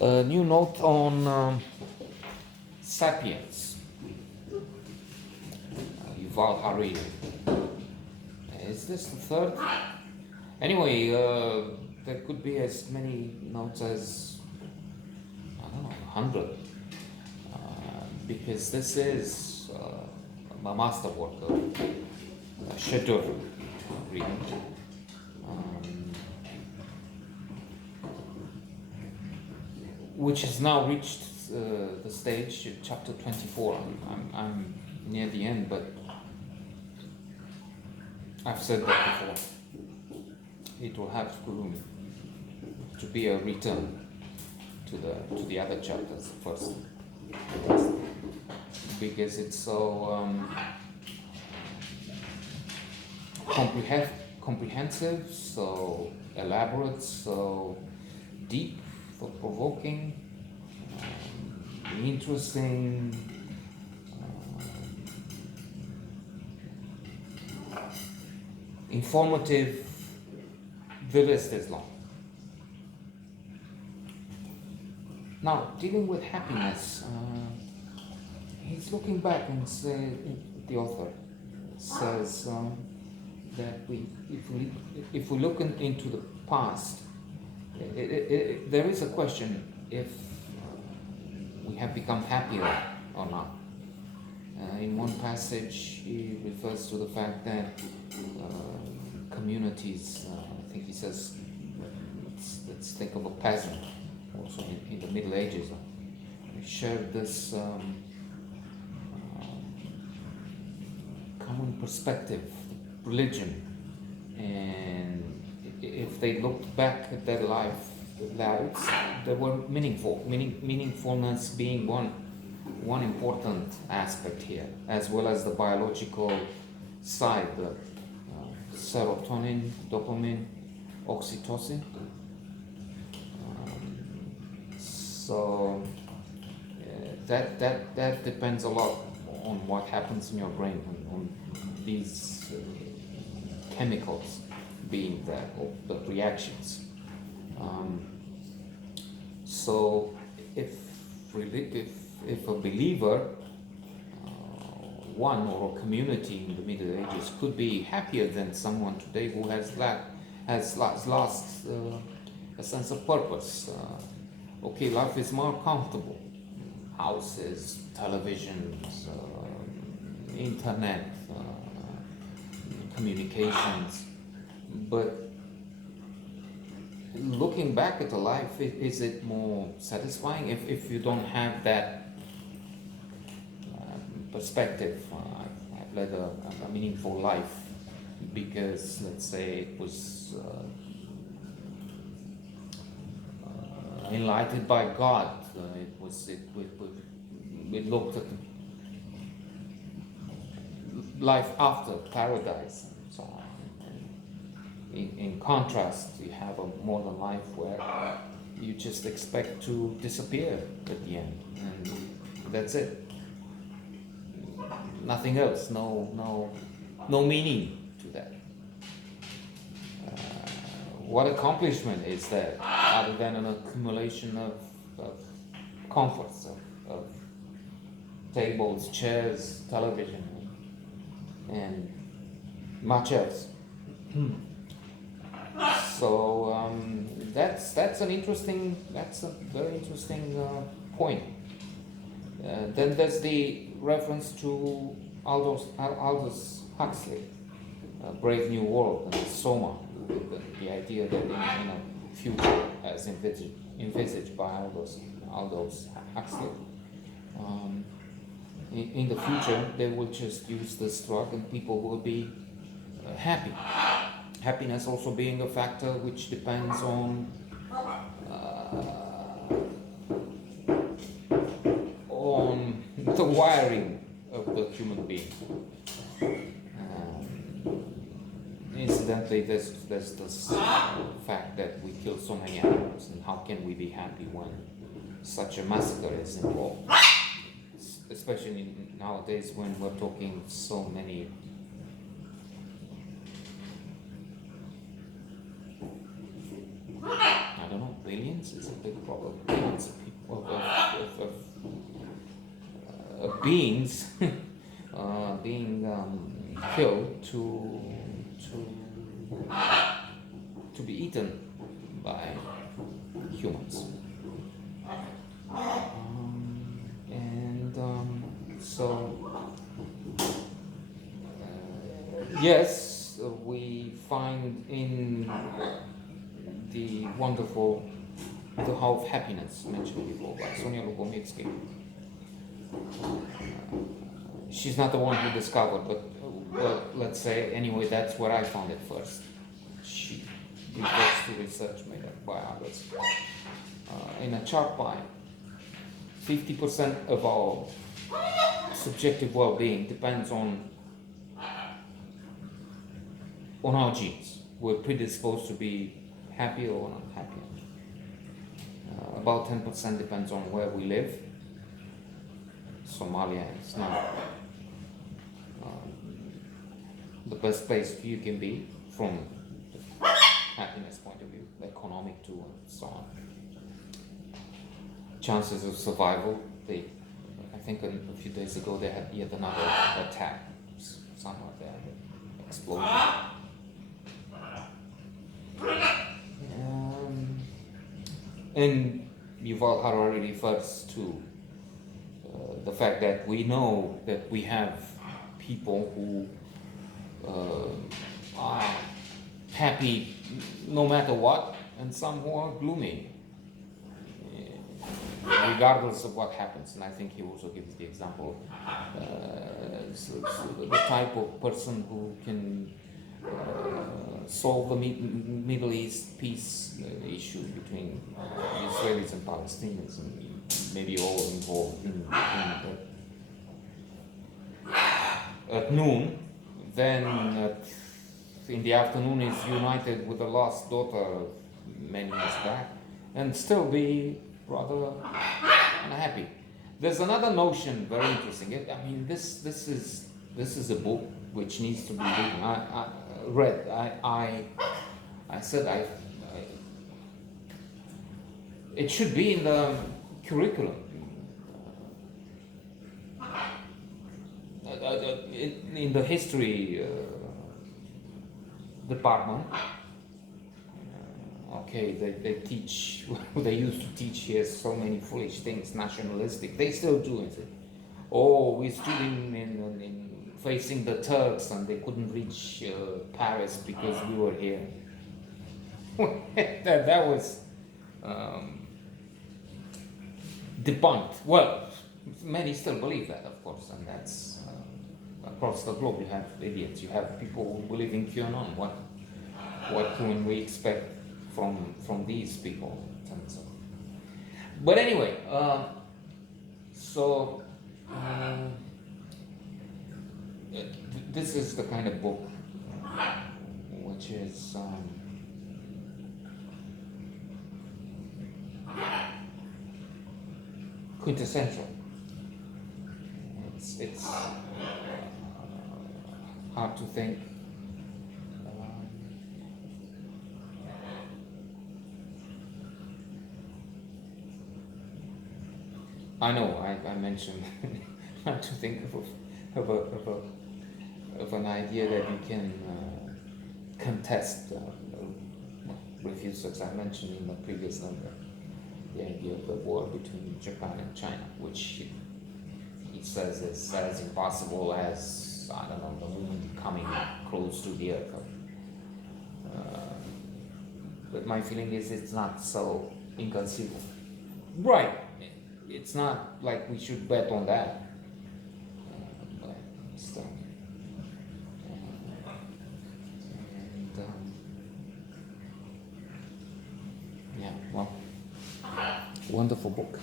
A new note on Sapiens, Yuval Hariri. Is this the third? Anyway, there could be as many notes as, I don't know, 100. Because this is a masterwork, a schedule reading. Which has now reached the stage, chapter 24. I'm near the end, but I've said that before. It will have to be a return to the other chapters first, because it's so comprehensive, so elaborate, so deep, thought-provoking, interesting, informative. The list is long. Now, dealing with happiness, he's looking back and the author says that if we look into the past, there is a question if we have become happier or not. In one passage, he refers to the fact that communities, I think he says, let's think of a peasant, also in the Middle Ages, shared this common perspective, religion, and if they looked back at their lives, they were meaningful. Meaningfulness being one important aspect here, as well as the biological side, the serotonin, dopamine, oxytocin. So that depends a lot on what happens in your brain, on these chemicals being there, or the reactions. So if a believer, one or a community in the Middle Ages could be happier than someone today who has lost a sense of purpose. Okay, life is more comfortable. Houses, televisions, internet, communications. But looking back at a life, is it more satisfying if you don't have that perspective? I've led a meaningful life because, let's say, it was enlightened by God. It looked at life after paradise and so on. In contrast, you have a modern life where you just expect to disappear at the end, and that's it. Nothing else. No meaning to that. What accomplishment is that other than an accumulation of comforts, of tables, chairs, television, and much else? So that's a very interesting point. Then there's the reference to Aldous Huxley, Brave New World, and Soma, the idea that in a future as envisaged by Aldous Huxley, in the future they will just use this drug and people will be happy. Happiness also being a factor which depends on the wiring of the human being. Incidentally, there's this fact that we kill so many animals, and how can we be happy when such a massacre is involved? Especially nowadays when we're talking so many I don't know, billions is a big problem. Billions of people, of beings being killed to be eaten by humans. So yes, we find in the wonderful The How of Happiness, mentioned before by Sonia Lubomitsky. She's not the one who discovered, but let's say anyway, that's where I found it first. She refers to research made by others. In a chart by 50% of our subjective well-being depends on our genes. We're predisposed to be happy or unhappy. About 10% depends on where we live. Somalia is not the best place you can be from the happiness point of view, the economic too, and so on. Chances of survival, I think a few days ago they had yet another attack somewhere there, explosion. And Yuval Hariri refers to the fact that we know that we have people who are happy no matter what, and some who are gloomy regardless of what happens. And I think he also gives the example so the type of person who can solve the Middle East peace issue between Israelis and Palestinians, and maybe all involved at noon, then in the afternoon is united with the lost daughter many years back, and still be rather unhappy. There's another notion, very interesting. I mean, this is a book which needs to be read. I said it should be in the curriculum. In the history department. Okay, they teach, they used to teach here so many foolish things, nationalistic. They still do it. Oh, we stood in facing the Turks and they couldn't reach Paris because we were here. that was debunked. Well, many still believe that, of course, and that's across the globe. You have idiots, you have people who believe in QAnon. What can we expect from these people? But anyway, this is the kind of book which is quintessential. It's hard to think. I know I mentioned hard to think of an idea that you can contest, refuse, as I mentioned in the previous number, the idea of the war between Japan and China, which he says is as impossible as, I don't know, the moon coming close to the earth. But my feeling is it's not so inconceivable. Right. It's not like we should bet on that. But still. Yeah, well, wonderful book.